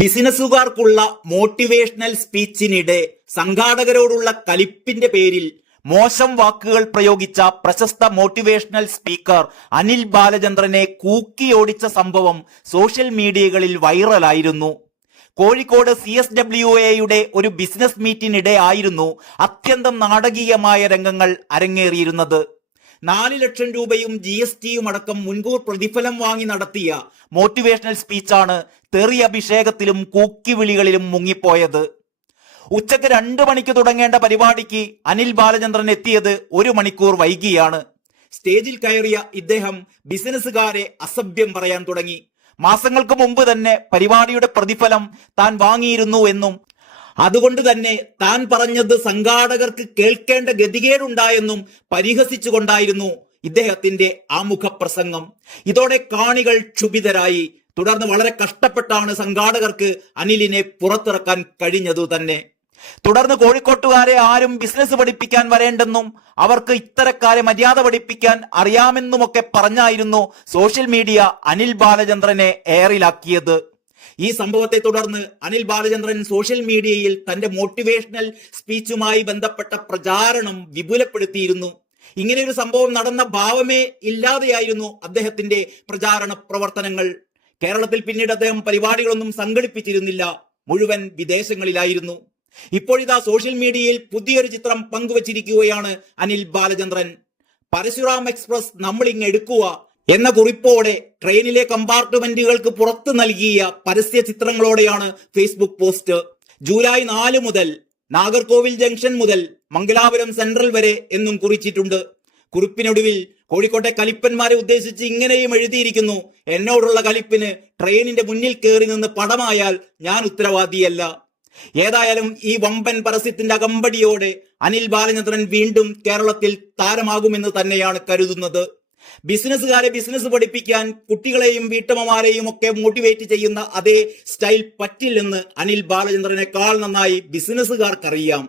ബിസിനസ്സുകാർക്കുള്ള motivational സ്പീച്ചിനിടെ സംഘാടകരോടുള്ള കലിപ്പിന്റെ പേരിൽ മോശം വാക്കുകൾ പ്രയോഗിച്ച പ്രശസ്ത മോട്ടിവേഷണൽ സ്പീക്കർ അനിൽ ബാലചന്ദ്രനെ കൂക്കിയോടിച്ച സംഭവം സോഷ്യൽ മീഡിയകളിൽ വൈറലായിരുന്നു. കോഴിക്കോട് CSWAയുടെ ഒരു ബിസിനസ് മീറ്റിനിടെ ആയിരുന്നു അത്യന്തം നാടകീയമായ രംഗങ്ങൾ അരങ്ങേറിയിരുന്നത്. 4 ലക്ഷം രൂപയും GSTയും അടക്കം മുൻകൂർ പ്രതിഫലം വാങ്ങി നടത്തിയ മോട്ടിവേഷണൽ സ്പീച്ചാണ് തെറി അഭിഷേകത്തിലും കൂക്കിവിളികളിലും മുങ്ങിപ്പോയത്. ഉച്ചക്ക് 2 മണിക്ക് തുടങ്ങേണ്ട പരിപാടിക്ക് അനിൽ ബാലചന്ദ്രൻ എത്തിയത് 1 മണിക്കൂർ വൈകിയാണ്. സ്റ്റേജിൽ കയറിയ ഇദ്ദേഹം ബിസിനസ്സുകാരെ അസഭ്യം പറയാൻ തുടങ്ങി. മാസങ്ങൾക്ക് മുമ്പ് തന്നെ പരിപാടിയുടെ പ്രതിഫലം താൻ വാങ്ങിയിരുന്നു എന്നും അതുകൊണ്ട് തന്നെ താൻ പറഞ്ഞത് സംഘാടകർക്ക് കേൾക്കേണ്ട ഗതികേടുണ്ടായെന്നും പരിഹസിച്ചുകൊണ്ടായിരുന്നു ഇദ്ദേഹത്തിന്റെ ആമുഖ പ്രസംഗം. ഇതോടെ കാണികൾ ക്ഷുഭിതരായി. തുടർന്ന് വളരെ കഷ്ടപ്പെട്ടാണ് സംഘാടകർക്ക് അനിലിനെ പുറത്തിറക്കാൻ കഴിഞ്ഞതു തന്നെ. തുടർന്ന് കോഴിക്കോട്ടുകാരെ ആരും ബിസിനസ് പഠിപ്പിക്കാൻ വരേണ്ടെന്നും അവർക്ക് ഇത്തരക്കാരെ മര്യാദ പഠിപ്പിക്കാൻ അറിയാമെന്നുമൊക്കെ പറഞ്ഞായിരുന്നു സോഷ്യൽ മീഡിയ അനിൽ ബാലചന്ദ്രനെ എയറിലാക്കിയത്. ഈ സംഭവത്തെ തുടർന്ന് അനിൽ ബാലചന്ദ്രൻ സോഷ്യൽ മീഡിയയിൽ തന്റെ മോട്ടിവേഷണൽ സ്പീച്ചുമായി ബന്ധപ്പെട്ട പ്രചാരണം വിപുലപ്പെടുത്തിയിരുന്നു. ഇങ്ങനെയൊരു സംഭവം നടന്ന ഭാവമേ ഇല്ലാതെയായിരുന്നു അദ്ദേഹത്തിന്റെ പ്രചാരണ പ്രവർത്തനങ്ങൾ. കേരളത്തിൽ പിന്നീട് അദ്ദേഹം പരിപാടികളൊന്നും സംഘടിപ്പിച്ചിരുന്നില്ല, മുഴുവൻ വിദേശങ്ങളിലായിരുന്നു. ഇപ്പോഴിതാ സോഷ്യൽ മീഡിയയിൽ പുതിയൊരു ചിത്രം പങ്കുവച്ചിരിക്കുകയാണ് അനിൽ ബാലചന്ദ്രൻ. പരശുറാം എക്സ്പ്രസ് നമ്മളിങ് എടുക്കുക എന്ന കുറിപ്പോടെ ട്രെയിനിലെ കമ്പാർട്ട്മെന്റുകൾക്ക് പുറത്ത് നൽകിയ പരസ്യ ചിത്രങ്ങളോടെയാണ് ഫേസ്ബുക്ക് പോസ്റ്റ്. ജൂലൈ 4 മുതൽ നാഗർകോവിൽ ജംഗ്ഷൻ മുതൽ മംഗലാപുരം സെൻട്രൽ വരെ എന്നും കുറിച്ചിട്ടുണ്ട്. കുറിപ്പിനൊടുവിൽ കോഴിക്കോട്ടെ കലിപ്പന്മാരെ ഉദ്ദേശിച്ച് ഇങ്ങനെയും എഴുതിയിരിക്കുന്നു: എന്നോടുള്ള കലിപ്പിന് ട്രെയിനിന്റെ മുന്നിൽ കയറി നിന്ന് പടമായാൽ ഞാൻ ഉത്തരവാദിയല്ല. ഏതായാലും ഈ വമ്പൻ പരസ്യത്തിന്റെ അകമ്പടിയോടെ അനിൽ ബാലചന്ദ്രൻ വീണ്ടും കേരളത്തിൽ താരമാകുമെന്ന് തന്നെയാണ് കരുതുന്നത്. ബിസിനസ്സുകാരെ ബിസിനസ് പഠിപ്പിക്കാൻ കുട്ടികളെയും വീട്ടമ്മമാരെയും ഒക്കെ മോട്ടിവേറ്റ് ചെയ്യുന്ന അതേ സ്റ്റൈൽ പറ്റില്ലെന്ന് അനിൽ ബാലചന്ദ്രനേക്കാൾ നന്നായി ബിസിനസ്സുകാർക്കറിയാം.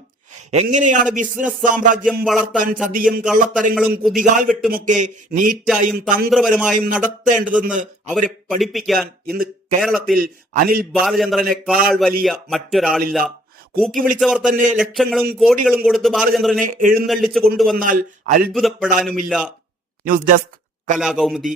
എങ്ങനെയാണ് ബിസിനസ് സാമ്രാജ്യം വളർത്താൻ ചതിയും കള്ളത്തരങ്ങളും കുതികാൽ വെട്ടുമൊക്കെ നീറ്റായും തന്ത്രപരമായും നടത്തേണ്ടതെന്ന് അവരെ പഠിപ്പിക്കാൻ ഇന്ന് കേരളത്തിൽ അനിൽ ബാലചന്ദ്രനേക്കാൾ വലിയ മറ്റൊരാളില്ല. കൂക്കി വിളിച്ചവർ തന്നെ ലക്ഷങ്ങളും കോടികളും കൊടുത്ത് ബാലചന്ദ്രനെ എഴുന്നള്ളിച്ചു കൊണ്ടുവന്നാൽ അത്ഭുതപ്പെടാനുമില്ല. News desk Kalakaumudi.